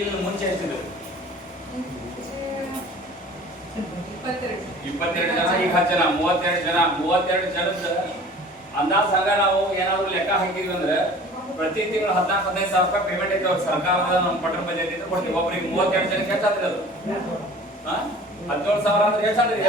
ಈಗ ಮುಂಚೆ ಎಷ್ಟಿದೆ? 22 ಜನ, ಈಗ 10 ಜನ, 32 ಜನ. 32 ಜನದ ಅಂದಾಜ್ ಸಂಘ ನಾವು ಏನಾದ್ರು ಲೆಕ್ಕ ಹಾಕಿದ್ವಿ ಅಂದ್ರೆ ಪ್ರತಿ ತಿಂಗಳು 14-15 ಸಾವಿರ ರೂಪಾಯಿ ಪೇಮೆಂಟ್ ಐತೆ ಸರ್ಕಾರದ ನಮ್ಮ ಪಟ್ಟಣ ಪಂಚಾಯತಿ ಕೊಡ್ತೀವಿ. ಒಬ್ಬರಿಗೆ 32 ಜನಕ್ಕೆ ಹೆಚ್ಚಾದ್ರಿ ಅದು 17,000 ಅಂದ್ರೆ ಹೆಚ್ಚಾದ್ರಿ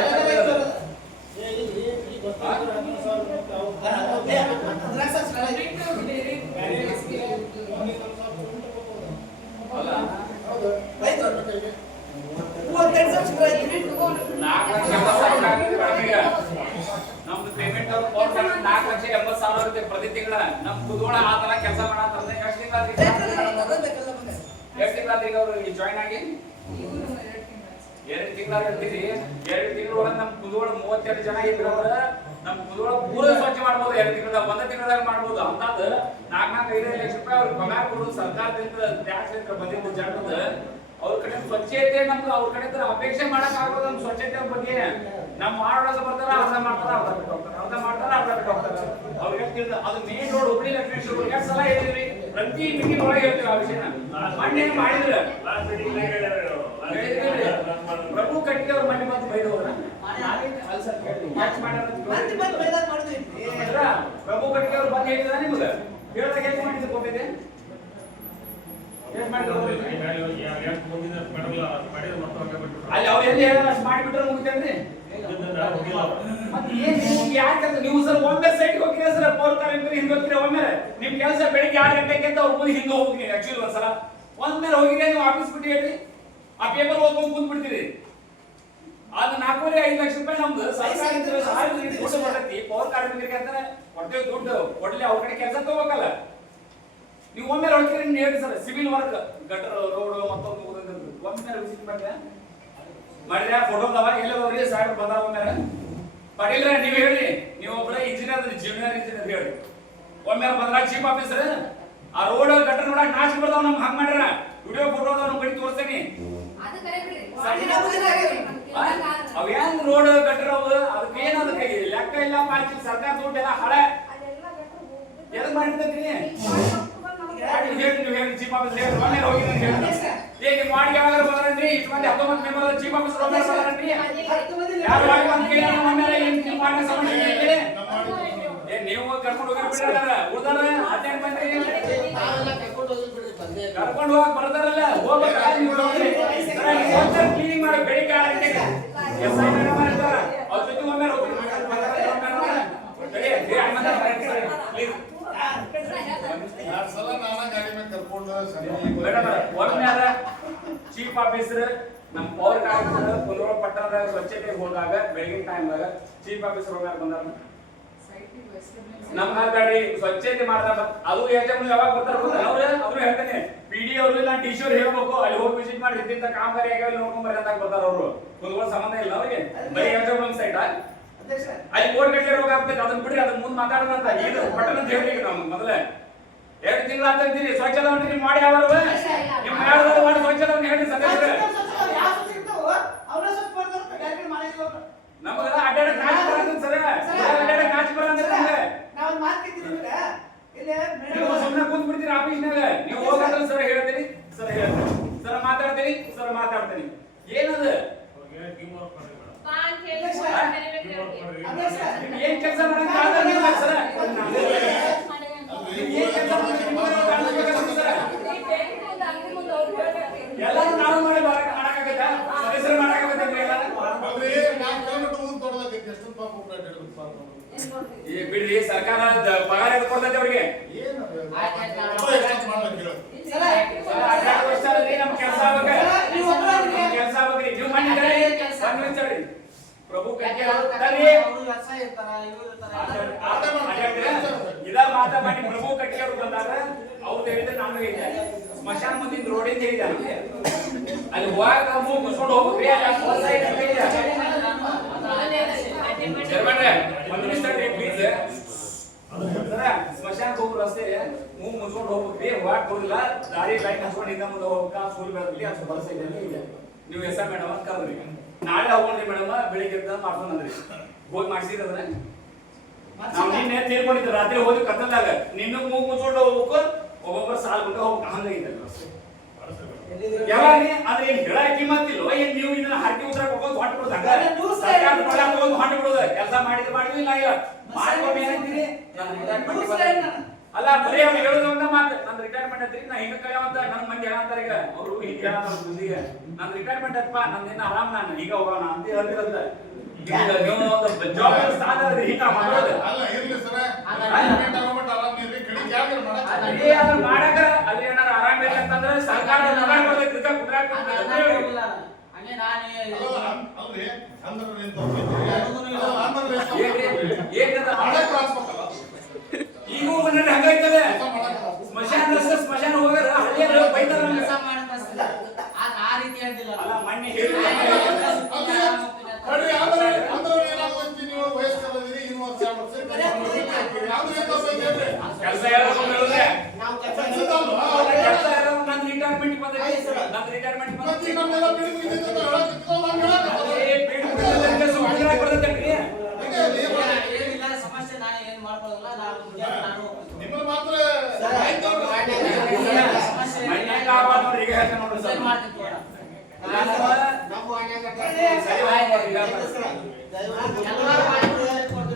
ನಮ್ದು ಪೇಮೆಂಟ್ ಅವ್ರು 4,80,000 ಇರುತ್ತೆ ಪ್ರತಿ ತಿಂಗಳ. ನಮ್ ಕುದೋಳ ಆ ತರ ಕೆಲಸ ಮಾಡತ್ತಂದ್ರೆ ಎಷ್ಟು ತಿಂಗಳಾದ್ರಿ ಈಗ ಅವ್ರು ಜಾಯ್ನ್ ಆಗಿ 2 ತಿಂಗಳ ಇರ್ತೀರಿ. 2 ತಿಂಗಳ ಒಳಗೆ ನಮ್ ಕುದೋಳ 32 ಜನ ಇದ್ರಂದ್ರ ನಮ್ ಕುದೋಳ ಪೂರ ಸ್ವಚ್ಛ ಮಾಡ್ಬೋದು. 2 ತಿಂಗಳದಾಗ 1 ತಿಂಗಳದಾಗ ಮಾಡ್ಬೋದು. ಅಂತಾದ 4-5 ಲಕ್ಷ ರೂಪಾಯಿ ಅವ್ರಿಗೆ ಪಗಾರ ಕೊಡೋದು ಸರ್ಕಾರದಿಂದ ಟ್ಯಾಕ್ಸ್ ಅಂತ ಬಂದಿದ್ದ ಜನರದ ಅವ್ರ ಕಡೆ ಸ್ವಚ್ಛತೆ ನಮ್ದು ಅವ್ರ ಕಡೆ ಅಪೇಕ್ಷೆ ಮಾಡಕ್ ಆಗೋದು. ನಮ್ ಸ್ವಚ್ಛತೆ ಬಗ್ಗೆ ನಮ್ಮ ಮಾಡೋದು ಬರ್ತಾರ, ಅರ್ಧ ಮಾಡ್ತಾರ, ಅರ್ಧ ಬಿಟ್ಟು ಹೋಗ್ತಾರ, ಅರ್ಧ ಮಾಡ್ತಾರ, ಅರ್ಧ ಬಿಟ್ಟು ಹೋಗ್ತಾರ. ಅವ್ರಿಗೆ ತಿಳಿದ ಅದು ಮೇನ್ ರೋಡ್ ಹುಬ್ಳಿ ಲಕ್ಷ್ಮೇಶ್ವರ ಎಷ್ಟು ಸಲ ಹೇಳಿದ್ರಿ, ಪ್ರತಿ ಮೀಟಿಂಗ್ ಒಳಗೆ ಹೇಳ್ತೀವಿ ಆ ವಿಷಯನ. ಮೊನ್ನೆ ಮಾಡಿದ್ರ ಪ್ರಭು ಕಟ್ಟಿಗೆ ಅವ್ರ ಮನೆ ಬಂದು ಬೈದವ್ರ ಪ್ರಭು ಕಟ್ಟಿಗೆ ಅವ್ರು ಬಂದು ಹೇಳಿದ್ರ ನಿಮ್ಗೆ ಹೇಳಿದಾಗ ಎಷ್ಟು ಮಾಡಿದ್ರು ಕೊಟ್ಟಿದೆ? ಅಲ್ಲಿ ಅವ್ರು ಎಲ್ಲಿ ಹೇಳ ಅಷ್ಟು ಮಾಡಿಬಿಟ್ರೆ ಮುಗಿತೇನ್ರಿ. ಯಾಕೆ ನೀವು ಸರ್ ಒಮ್ಮೆ ಸೈಟ್ಗೆ ಹೋಗ್ತೀರಾ ಸರ್, ಪೌರ ಕಾರ್ಮಿಕರು ಹಿಂದೆ ಹೋಗ್ತೀರಾ ಒಮ್ಮೆ. ನಿಮ್ ಕೆಲಸ ಬೆಳಿಗ್ಗೆ 6 ಗಂಟೆಗೆ ಅಂತ ಅವ್ರು ಮುಂದೆ ಹಿಂದೆ ಹೋಗ್ತೀರಿ. ಆಕ್ಚುಲಿ ಒಂದ್ಸಲ ಒಂದ್ಮೇಲೆ ಹೋಗಿದ್ರೆ ನೀವು ಆಫೀಸ್ ಬಿಟ್ಟು ಹೇಳಿ ಆ ಪೇಪರ್ ಓದ್ಕೊಂಡು ಕುಂತ್ ಬಿಡ್ತೀರಿ. ಅದು 4.5 ಲಕ್ಷ ರೂಪಾಯಿ ನಮ್ದು ಸರ್ಕಾರದಿಂದ ದುಡ್ಡು ಬರ್ತೈತಿ. ಪೌರ ಕಾರ್ಮಿಕರಿಗೆ ಅಂತಾನೆ ಕೊಡ್ತೇವೆ ದುಡ್ಡು, ಕೊಡ್ಲಿ ಅವ್ರ ಕಡೆ ಕೆಲಸ ತಗೋಬೇಕಲ್ಲ. ನೀವು ಒಮ್ಮೆ ಹೊಡ್ತೀರಿ ಹೇಳಿ sir, civil work gutter road ಮತ್ತೊಂದು ಒಮ್ಮೆ ವಿಸಿಟ್ ಮಾಡಿದ್ರೆ ಫೋಟೋದವ ಎಲ್ಲ ಹೋಗ್ರಿ ಸಾಹೇಬ್ ಬಂದಾವ ಒಮ್ಮೆ ಪಡೀಲ್ರ ನೀವ್ ಹೇಳಿ. ನೀವು ಒಬ್ಬರ ಇಂಜಿನಿಯರ್ ಜೂನಿಯರ್ ಇಂಜಿನಿಯರ್ ಹೇಳಿ ಒಮ್ಮೆ ಬಂದ್ರ ಚೀಫ್ ಆಫೀಸರ್ ಆ ರೋಡ್ ಗಟರ್ ನೋಡಕ್ ನಾಚಿ ಬರ್ತಾವ. ನಮ್ಗೆ ಹಂಗ ಮಾಡ್ಯಾರ ವಿಡಿಯೋ ಫೋಟೋ ನಮ್ ಕಡೆ ತೋರಿಸ್ತೇನಿ. ಅವೇನ್ ರೋಡ್ ಗಟರ್ ಅವು ಅದಕ್ಕೆ ಏನ್ ಅದಕ್ಕೆ ಲೆಕ್ಕ ಇಲ್ಲ ಪಾಲ್ಚಿ ಸರ್ಕಾರ ದುಡ್ಡು ಎಲ್ಲ ಹಳೆ ಎದಕ್ ಮಾಡಿರ್ತೈತಿ. ಹೇಳಿ ಚೀಫ್ ಆಫೀಸರ್ ಹೇಳಿ ಒಮ್ಮೆ ಹೋಗಿದ್ರೆ ಹೇಳಿ ಮಾಡಿ ಯಾವಾಗ ಬರನ್ರಿ ಇಷ್ಟು ಮಂದಿ 19 ಮೆಂಬರ್ ಚೀಫ್ ಆಫೀಸರ್ ಒಮ್ಮೆ ಬರನ್ರಿ ಯಾರು ಮಾಡಿ ಅಂತ ಕೇಳಿ ಒಮ್ಮೆ ಏನು ಮಾಡಿ ಸಮಸ್ಯೆ ಇದೆ ಏ ನೀವು ಕರ್ಕೊಂಡು ಹೋಗಿ ಬಿಡ್ತಾರ ಉಳ್ದಾರ ಅಟೆಂಡ್ ಬಂದ್ರಿ ಕರ್ಕೊಂಡು ಹೋಗಿ ಬರ್ತಾರಲ್ಲ ಹೋಗ್ಬೇಕ ನೀವು ಕ್ಲೀನಿಂಗ್ ಮಾಡಿ ಬೆಳಿಗ್ಗೆ 6 ಗಂಟೆಗೆ ಎಸ್ಐ ಮೇಡಮ್ ಇರ್ತಾರ ಅವ್ರ ಜೊತೆ ಒಮ್ಮೆ ಹೋಗಿ ಚೀಫ್ ಆಫೀಸರ್ ನಮ್ಮ ಪೌರ ಕಾರ್ಮಿಕರು ಕುಂದಗೋಳ ಪಟ್ಟಣದ ಸ್ವಚ್ಛತೆ ಹೋದಾಗ ಬೆಳಗಿನ ಟೈಮ್ದಾಗ ಚೀಫ್ ಆಫೀಸರ್ ಹೋಗಾರ ಬಂದಾರ. ನಮ್ಗೆ ಬೇಡಿ ಸ್ವಚ್ಛತೆ ಮಾಡ್ದಾಗ ಅದು ಯಾವಾಗ ಬರ್ತಾರ ಅವ್ರು ಹೇಳ್ತೇನೆ ಪಿಡಿ ಅವರು ಇಲ್ಲ ಟಿ.ಸಿ ಅವ್ರು ಹೇಳ್ಬೇಕು ಅಲ್ಲಿ ಹೋಗಿ ವಿಸಿಟ್ ಮಾಡಿ ಇಂತ ಕಾಮಗಾರಿ ಆಗ್ಯಾವ ನೋಡ್ಕೊಂಡ್ ಬರ್ರಿ ಅಂತ ಬರ್ತಾರ ಅವರು. ಕುಂದಗೋಳ ಸಂಬಂಧ ಇಲ್ಲ ಅವ್ರಿಗೆ ಬರೀ ಎಕ್ಸಾಮ್ ಸೈಟ್ ಅಲ್ಲಿ ಕೋರ್ಟ್ ಗಟ್ಟಲೆ ರೋಗ ಆಗ್ತೈತೆ ಅದನ್ನ ಬಿಡ್ರಿ ಅದನ್ನ ಮುಂದೆ ಮಾತಾಡೋಣ ಅಂತ ಇದು ಪಟ್ಟಣ ಅಂತ ಹೇಳಿ ನಮ್ಗೆ ಮೊದಲೇ 2 ತಿಂಗಳು ಆಗ್ತೈತಿ ಸ್ವಚ್ಛದವನ್ನ ನೀವು ಮಾಡಿ ಯಾವ ನಿಮ್ಮ ಹೇಳೋದು ಮಾಡಿ ಸ್ವಚ್ಛದವನ್ನ ಹೇಳಿ ಸದಸ್ಯರು ನಮಗೆಲ್ಲ ಅಡ್ಡಾಡಕ್ ನಾಚಿ ಬರಂತ ಸರ್ ಅಡ್ಡಾಡಕ್ ನಾಚಿ ಬರಂತ ನೀವು ಸುಮ್ಮನೆ ಕೂತ್ ಬಿಡ್ತೀರಿ ಆಫೀಸ್ನಾಗ ನೀವು ಹೋಗಂದ್ರೆ ಸರ್ ಹೇಳ್ತೀರಿ ಸರ್ ಹೇಳ್ತೀರಿ ಸರ್ ಮಾತಾಡ್ತೀರಿ ಸರ್ ಮಾತಾಡ್ತೀನಿ ಏನದ ಏನ್ ಕೆಲಸ ಮಾಡಕ್ ಸರ್ ಎಲ್ಲರೂ ನಾವು ಮಾಡಿ ಮಾಡಕ್ಕಾಗತ್ತ ಸದಸ್ಯರು ಮಾಡಕ್ಕಾಗತ್ತೇನ್ರಿ ಎಲ್ಲ ಬಿಡ್ರಿ ಸರ್ಕಾರ ಪಗಾರ ಕೊಡ್ತೈತೆ ಅವ್ರಿಗೆ ನಮ್ ಕೆಲಸ ಕೆಲಸ ಆಗ್ಬೇಕ್ರಿ ನೀವು ಮಾಡಿ ಪ್ರಭು ಇದ ಮಾತಾ ಮಾಡಿ ಪ್ರಭು ಕಟ್ಟಿ ಅವರು ಬಂದಾಗ ಅವ್ರು ಹೇಳಿದ್ರೆ ನಾನು ಹೇಳಿದ್ದೆ ಸ್ಮಶಾನ ಮುಂದಿನ ರೋಡಿಂದ ಹೇಳಿದ ಅಲ್ಲಿ ಹೋಗಾಕ ಮುಗಿಸ್ಕೊಂಡು ಹೋಗ್ಬೇಕ್ರಿ ಪ್ಲೀಸ್ ಸ್ಮಶಾನ ಹೋಗೋ ರಸ್ತೆ ಮುಗಿಸ್ಕೊಂಡು ಹೋಗ್ಬೇಕ್ರಿ ಹೋಗಾಕ್ ಹೋಗಿಲ್ಲ ದಾರಿ ಲೈನ್ ಹಚ್ಕೊಂಡು ಹಿಂದ ಮುಂದೆ ಹೋಗ್ಬೇಕ ಸ್ಕೂಲ್ ಬೆಳಗ್ಲಿ ಅದು ಬರಸ ಇದೆ ನೀವು ಎಸ್ ಮೇಡಮ್ ಅಂತ ಕರ್ದ್ರಿ ನಾಳೆ ಹೋಗ್ರಿ ಮೇಡಮ್ ಬೆಳಿಗ್ಗೆ ಮಾಡ್ಕೊಂಡ್ ಬಂದ್ರಿ ಹೋಗಿ ಮಾಡ್ಸಿದ್ರೆ ನಾವು ನಿನ್ನೆ ತೀರ್ಕೊಂಡಿದ್ದೆ ರಾತ್ರಿ ಹೋಗಿ ಕತ್ತಲಾಗ ನಿನ್ನ ಮೂಗು ಮುಚ್ಕೊಂಡು ಹೋಗ್ಬೇಕು ಒಬ್ಬೊಬ್ಬರು ಸಾಲ್ ಬಿಟ್ಟು ಹೋಗ್ಬೇಕು ಹಂಗಾಗಿದ್ದ ಯಾವಾಗ್ಲೇ ಅಂದ್ರೆ ಏನ್ ಹೇಳ ಕಿಮ್ಮತ್ತಿಲ್ಲ ಏನ್ ನೀವು ಇದನ್ನ ಹರಕೆ ಉತ್ತರ ಕೊಡ್ಕೊಂಡು ಹೊಂಟ ಬಿಡೋದಾಗ ಸರ್ಕಾರ ಪಗಾರ ತಗೊಂಡು ಹೊಂಟ ಬಿಡೋದು ಕೆಲಸ ಮಾಡಿದ್ವಿ ಇಲ್ಲ ಇಲ್ಲ ಮಾಡ್ಕೊಂಡು ಏನಂತೀರಿ ಅಲ್ಲ ಬರೀ ಅವ್ರು ಹೇಳೋದು ಅಂತ ಮಾತು ನನ್ನ ರಿಟೈರ್ಮೆಂಟ್ ಐತ್ರಿ ನಾ ಹಿಂಗ ಕಳೆಯವಂತ ನನ್ನ ಮಂದಿ ಹೇಳಂತಾರ ಈಗ ಅವರು ಹಿಂಗ ಹೇಳಂತಾರ ಮಂದಿಗೆ ನನ್ನ ರಿಟೈರ್ಮೆಂಟ್ ಐತಪ್ಪ ನಂದಿನ ಆರಾಮ್ ನಾನು ಈಗ ಹೋಗೋಣ ಅಂತ ಹೇಳ್ತಿರಂತ ಜಾಬ್ ಸ್ಥಾನ ಹಿಂಗ ಮಾಡೋದು ಅಲ್ಲ ಇರ್ಲಿ ಸರ್ ರಿಟೈರ್ಮೆಂಟ್ ಆಗಬಿಟ್ಟು ಆರಾಮ್ ಇರ್ರಿ ಕಡಿ ಜಾಗ ಅದೇ ಅದ್ರ ಮಾಡಾಕ ಅಲ್ಲಿ ಏನಾರ ಆರಾಮ ಇಲ್ಲ ಅಂತಂದ್ರೆ ಸರ್ಕಾರ ನಗಾಡ್ ಕೊಡ್ಬೇಕು ಇದಕ್ಕ ಕುಡ್ರಾಕ್ ಹಂಗೆ ನಾನು ಅಲ್ರಿ ಅಂದ್ರೆ ನೀನು ತಪ್ಪಿದ್ರಿ ಏಕದ ಮಾಡಕ್ಕೆ ಹಾಕ್ಬೇಕಲ್ಲ ಈಗೂ ಮನೆಯಲ್ಲಿ ಹಂಗೈತದೆ ಸ್ಮಶಾನ ಹೋಗರ ಹಳ್ಳಿಯಲ್ಲಿ ಬೈತಾರ ಕೆಲಸ ಮಾಡಕ್ಕೆ ಆ ರೀತಿ ಹೇಳ್ತಿಲ್ಲ ಅಲ್ಲ ಮೊನ್ನೆ ನೋಡಿ ಅಂದ್ರೆ ಏನಾಗುತ್ತೆ ನೀವು ವಯಸ್ಕರದಿರಿ ಇನ್ನು ವರ್ಷ ಕೆಲಸ ಹೇಳೋದು ಹೇಳಿದ್ರೆ ನಾವು ಕೆಲಸ ಹೇಳೋದು ನನ್ನ ರಿಟೈರ್ಮೆಂಟ್ ಬಂದೈತಿ ನನ್ನ ರಿಟೈರ್ಮೆಂಟ್ ಬಂದೈತಿ ನಮ್ಮೆಲ್ಲ ಬಿಡಿ ಬಿಡಿ ಏನಿಲ್ಲ ಸಮಸ್ಯೆ ನಾನು ಏನು ಮಾಡ್ಕೊಳ್ಳಲ್ಲ ನಾನು ನಿಮ್ಮ ಮಾತ್ರ ಸಮಸ್ಯೆ ಈಗ ಹೇಳ್ತಾನೆ ನೋಡ್ರಿ ಸರ್ ನಾವು ಸರಿ